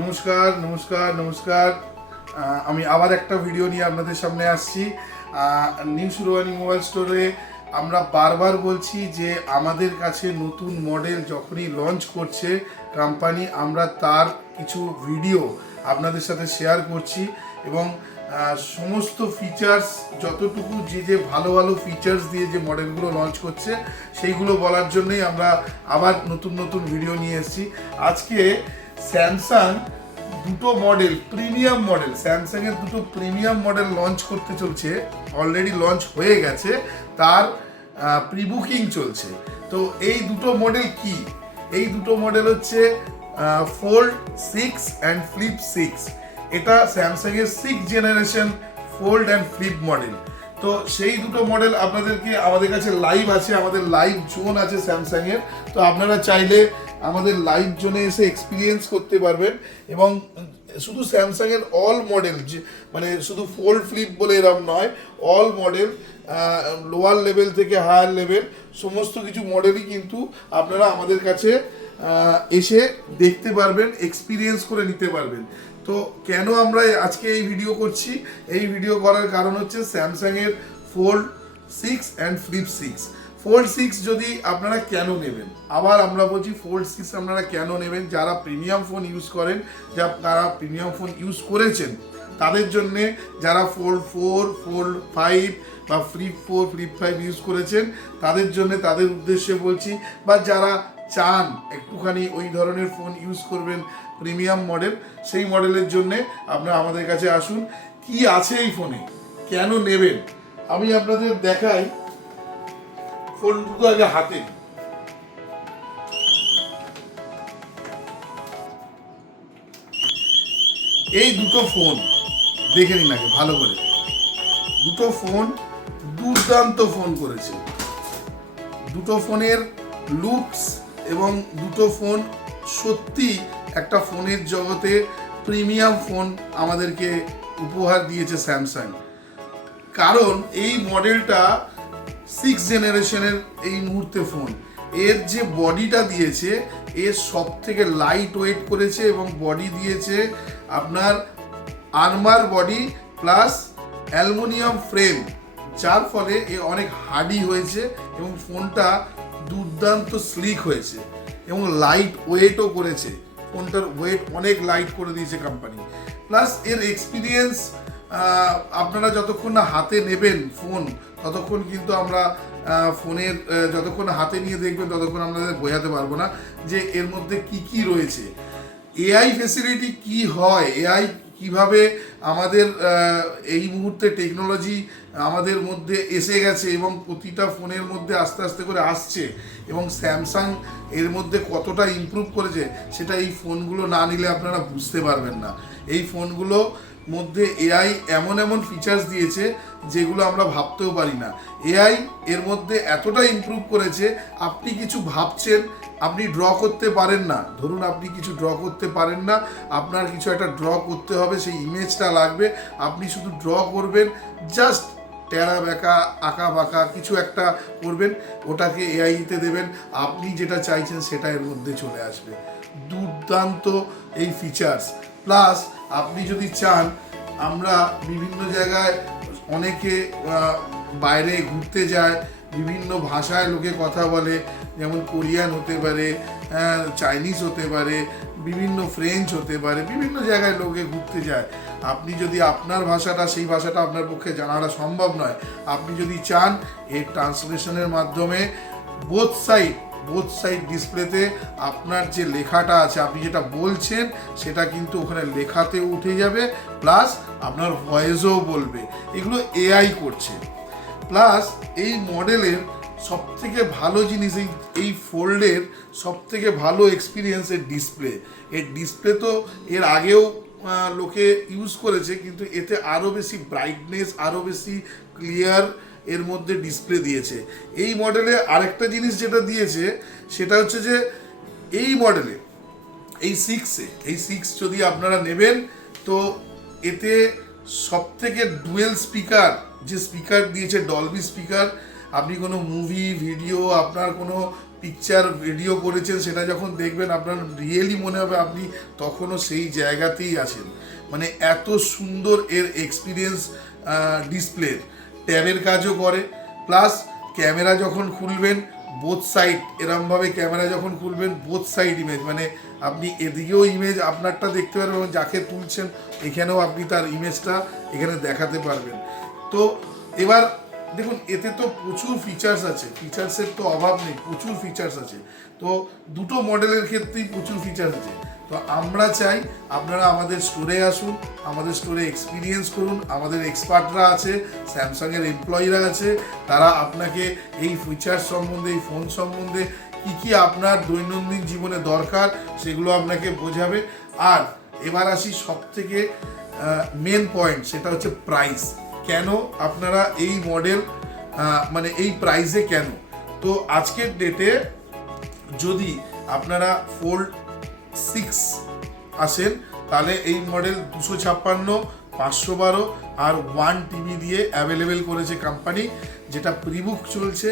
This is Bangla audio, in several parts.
নমস্কার নমস্কার নমস্কার। আমি আবার একটা ভিডিও নিয়ে আপনাদের সামনে আসছি। নিউ সুরবানি মোবাইল স্টোরে আমরা বারবার বলছি যে আমাদের কাছে নতুন মডেল যখনই লঞ্চ করছে কোম্পানি, আমরা তার কিছু ভিডিও আপনাদের সাথে শেয়ার করছি এবং সমস্ত ফিচার্স যতটুকু যে ভালো ভালো ফিচার্স দিয়ে যে মডেলগুলো লঞ্চ করছে সেইগুলো বলার জন্যই আমরা আবার নতুন নতুন ভিডিও নিয়ে এসেছি। আজকে স্যামসাং দুটো মডেল প্রিমিয়াম মডেল, স্যামসাংয়ের দুটো প্রিমিয়াম মডেল লঞ্চ করতে চলছে, অলরেডি লঞ্চ হয়ে গেছে, তার প্রি বুকিং চলছে। তো এই দুটো মডেল কি? এই দুটো মডেল হচ্ছে ফোল্ড 6 অ্যান্ড ফ্লিপ 6। এটা স্যামসাংয়ের 6th generation fold and flip model. তো সেই দুটো মডেল আপনাদেরকে আমাদের কাছে লাইভ আছে, আমাদের লাইভ জোন আছে স্যামসাংয়ের। তো আপনারা চাইলে আমাদের লাইভ জোনে এসে এক্সপিরিয়েন্স করতে পারবেন। এবং শুধু স্যামসাংয়ের অল মডেল, যে মানে শুধু ফোল্ড ফ্লিপ বলে এরকম নয়, অল মডেল লোয়ার লেভেল থেকে হায়ার লেভেল সমস্ত কিছু মডেলই কিন্তু আপনারা আমাদের কাছে এসে দেখতে পারবেন, এক্সপিরিয়েন্স করে নিতে পারবেন। তো কেন আমরা আজকে এই ভিডিও করছি? এই ভিডিও করার কারণ হচ্ছে স্যামসাংয়ের ফোল্ড 6 অ্যান্ড ফ্লিপ 6। ফোল্ড 6 যদি আপনারা কেন নেবেন, আবার আমরা বলছি ফোল্ড 6 আপনারা কেন নেবেন, যারা প্রিমিয়াম ফোন ইউজ করেন, যারা প্রিমিয়াম ফোন ইউজ করেছেন তাদের জন্যে, যারা ফোল্ড 4, ফোল্ড 5 বা ফ্লিপ 4, ফ্লিপ 5 ইউজ করেছেন তাদের জন্য, তাদের উদ্দেশ্যে বলছি। বা যারা চান একটুখানি ওই ধরনের ফোন ইউজ করবেন প্রিমিয়াম মডেল, সেই মডেলের জন্যে আপনারা আমাদের কাছে আসুন। কি আছে এই ফোনে, কেন নেবেন আমি আপনাদের দেখাই। ফোন দুটো আগে হাতে, এই দুটো ফোন দেখে নিন আগে ভালো করে। দুটো ফোন দুর্দান্ত ফোন করেছে, দুটো ফোনের লুকস এবং দুটো ফোন সত্যি একটা ফোনের জগতে প্রিমিয়াম ফোন আমাদেরকে উপহার দিয়েছে স্যামসাং। কারণ এই মডেলটা 6th জেনারেশনের এই মুহূর্তে ফোন, এর যে বডিটা দিয়েছে এর সব থেকে লাইট ওয়েট করেছে এবং বডি দিয়েছে আপনার armour body plus aluminium frame, যার ফলে এ অনেক হার্ডি হয়েছে এবং ফোনটা দুর্দান্ত স্লিক হয়েছে এবং লাইট ওয়েটও করেছে। ফোনটার ওয়েট অনেক লাইট করে দিয়েছে কোম্পানি। প্লাস এর এক্সপিরিয়েন্স আপনারা যতক্ষণ না হাতে নেবেন ফোন, ততক্ষণ কিন্তু আমরা ফোনের যতক্ষণ হাতে নিয়ে দেখবেন ততক্ষণ আমাদের বোঝাতে পারবো না যে এর মধ্যে কি কি রয়েছে। এআই ফেসিলিটি কি হয়, এআই কিভাবে আমাদের এই মুহূর্তে টেকনোলজি আমাদের মধ্যে এসে গেছে এবং প্রতিটা ফোনের মধ্যে আস্তে আস্তে করে আসছে, এবং স্যামসাং এর মধ্যে কতটা ইমপ্রুভ করেছে সেটা এই ফোনগুলো না নিলে আপনারা বুঝতে পারবেন না। এই ফোনগুলো মধ্যে এআই এমন এমন ফিচার্স দিয়েছে যেগুলো আমরা ভাবতেও পারি না। এআই এর মধ্যে এতটা ইমপ্রুভ করেছে, আপনি কিছু ভাবছেন, আপনি ড্র করতে পারেন না, ধরুন আপনি কিছু ড্র করতে পারেন না, আপনার কিছু একটা ড্র করতে হবে, সেই ইমেজটা লাগবে, আপনি শুধু ড্র করবেন, জাস্ট টেরা বেঁকা আঁকা বাঁকা কিছু একটা করবেন, ওটাকে এআইতে দেবেন, আপনি যেটা চাইছেন সেটা এর মধ্যে চলে আসবে। দুর্দান্ত এই ফিচার্স। প্লাস আপনি যদি চান, আমরা বিভিন্ন জায়গায় অনেকে বাইরে ঘুরতে যায়, বিভিন্ন ভাষায় লোকে কথা বলে, যেমন কোরিয়ান হতে পারে, চাইনিজ হতে পারে, বিভিন্ন ফ্রেঞ্চ হতে পারে, বিভিন্ন জায়গায় লোকে ঘুরতে যায়। আপনি যদি আপনার ভাষাটা, সেই ভাষাটা আপনার পক্ষে জানাটা সম্ভব নয়, আপনি যদি চান এর ট্রান্সলেশনের মাধ্যমে বোথ সাইড ডিসপ্লেতে আপনার যে লেখাটা আছে, আপনি যেটা বলছেন সেটা কিন্তু ওখানে লেখাতেও উঠে যাবে, প্লাস আপনার ভয়েসও বলবে। এগুলো এআই করছে। প্লাস এই মডেলের সবথেকে ভালো জিনিস, এই ফোল্ডের সবথেকে ভালো এক্সপিরিয়েন্স এর ডিসপ্লে। এর ডিসপ্লে তো এর আগেও লোকে ইউজ করেছে, কিন্তু এতে আরও বেশি ব্রাইটনেস, আরও বেশি ক্লিয়ার এর মধ্যে ডিসপ্লে দিয়েছে। এই মডেলে আরেকটা জিনিস যেটা দিয়েছে সেটা হচ্ছে যে এই মডেলে, এই 6 যদি আপনারা নেবেন, তো এতে সবথেকে ডুয়েল স্পিকার, যে স্পিকার দিয়েছে ডলবি স্পিকার, আপনি কোনো মুভি ভিডিও, আপনার কোনো পিকচার ভিডিও করেছেন সেটা যখন দেখবেন আপনার রিয়েলি মনে হবে আপনি তখনও সেই জায়গাতেই আছেন। মানে এত সুন্দর এর এক্সপিরিয়েন্স ডিসপ্লের, ট্যাবের কাজও করে, প্লাস ক্যামেরা যখন খুলবেন বোথ সাইড, এরমভাবে ক্যামেরা যখন খুলবেন বোথ সাইড ইমেজ, মানে আপনি এদিকেও ইমেজ আপনারটা দেখতে পারবেন এবং যাকে তুলছেন এখানেও আপনি তার ইমেজটা এখানে দেখাতে পারবেন। তো এবার দেখুন, এতে তো প্রচুর ফিচার্স আছে, ফিচার্সের তো অভাব নেই, প্রচুর ফিচার্স আছে। তো দুটো মডেলের ক্ষেত্রেই প্রচুর ফিচার্স আছে। তো আমরা চাই আপনারা আমাদের স্টোরে আসুন, আমাদের স্টোরে এক্সপিরিয়েন্স করুন। আমাদের এক্সপার্টরা আছে, স্যামসাংয়ের এমপ্লয়িরা আছে, তারা আপনাকে এই ফিচার্স সম্বন্ধে, এই ফোন সম্বন্ধে কী কী আপনার দৈনন্দিন জীবনে দরকার সেগুলো আপনাকে বোঝাবে। আর এবার আসি সব থেকে মেন পয়েন্ট, সেটা হচ্ছে প্রাইস। কেন আপনারা এই মডেল মানে এই প্রাইসে কেন? তো আজকের ডেটে যদি আপনারা ফোল্ড 6 আসেন তাহলে এই মডেল 256, 512 আর 1 টিবি দিয়ে অ্যাভেলেবেল করেছে কোম্পানি, যেটা প্রিবুক চলছে,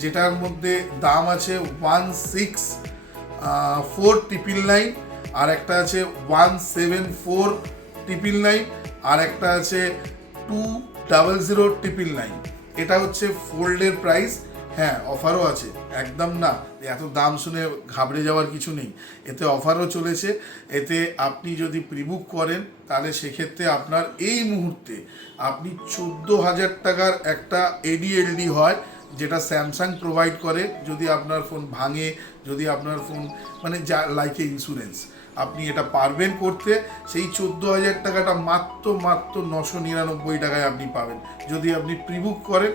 যেটার মধ্যে দাম আছে 164999, আর একটা আছে 174999, আর একটা আছে 200999। এটা হচ্ছে ফোল্ডের প্রাইস। হ্যাঁ, অফারও আছে, একদম না এত দাম শুনে ঘাবড়ে যাওয়ার কিছু নেই, এতে অফারও চলেছে। এতে আপনি যদি প্রিবুক করেন তাহলে সেক্ষেত্রে আপনার এই মুহূর্তে আপনি 14,000 টাকার একটা এডিএলডি হয়, যেটা স্যামসাং প্রোভাইড করে। যদি আপনার ফোন ভাঙে, যদি আপনার ফোন মানে যা লাইক এ ইন্স্যুরেন্স, আপনি এটা পারবেন করতে। সেই 14,000 টাকাটা মাত্র 999 টাকায় আপনি পাবেন যদি আপনি প্রিবুক করেন।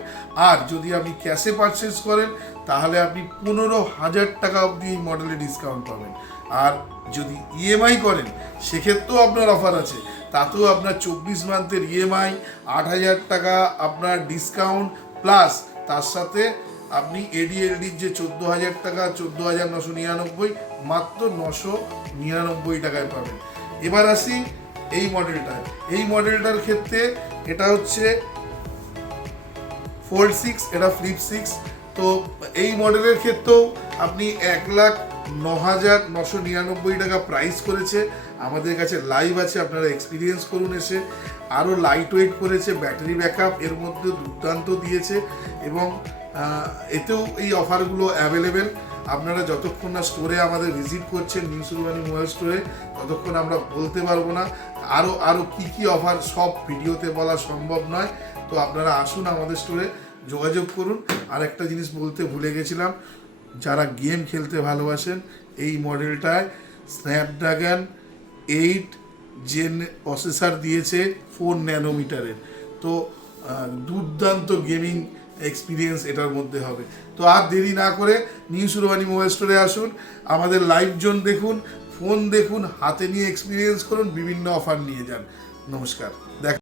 আর যদি আপনি ক্যাশে পারচেস করেন তাহলে আপনি 15,000 টাকা অবধি এই মডেলে ডিসকাউন্ট পাবেন। আর যদি ইএমআই করেন সেক্ষেত্রেও আপনার অফার আছে, তাতেও আপনার 24 মান্থের ইএমআই, 8,000 টাকা আপনার ডিসকাউন্ট, প্লাস তার সাথে আপনি এডিএলডির যে 14,000 টাকা, 14,999 মাত্র 999 টাকায় পাবেন। এবার আসি এই মডেলটায়। এই মডেলটার ক্ষেত্রে এটা হচ্ছে ফোল্ড 6, এটা ফ্লিপ 6। তো এই মডেলের ক্ষেত্রেও আপনি 1,09,999 টাকা প্রাইস করেছে। আমাদের কাছে লাইভ আছে, আপনারা এক্সপিরিয়েন্স করুন এসে। আরও লাইট ওয়েট করেছে, ব্যাটারি ব্যাকআপ এর মধ্যে দুর্দান্ত দিয়েছে, এবং এতেও এই অফারগুলো অ্যাভেলেবেল। আপনারা যতক্ষণ না স্টোরে আমাদের ভিজিট করছেন, নিউ সুরবানি মোবাইল স্টোরে, ততক্ষণ আমরা বলতে পারবো না। আরও কী অফার সব ভিডিওতে বলা সম্ভব নয়। তো আপনারা আসুন আমাদের স্টোরে, যোগাযোগ করুন। আর একটা জিনিস বলতে ভুলে গেছিলাম, যারা গেম খেলতে ভালোবাসেন, এই মডেলটায় স্ন্যাপড্রাগন 8 জেন প্রসেসর দিয়েছে 4 ন্যানোমিটারের। তো দুর্দান্ত গেমিং এক্সপিরিয়েন্স এটার মধ্যে হবে। তো আর দেরি না করে নিউ সুরবানি মোবাইল স্টোরে আসুন, আমাদের লাইভ জোন দেখুন, ফোন দেখুন, হাতে নিয়ে এক্সপিরিয়েন্স করুন, বিভিন্ন অফার নিয়ে যান। নমস্কার।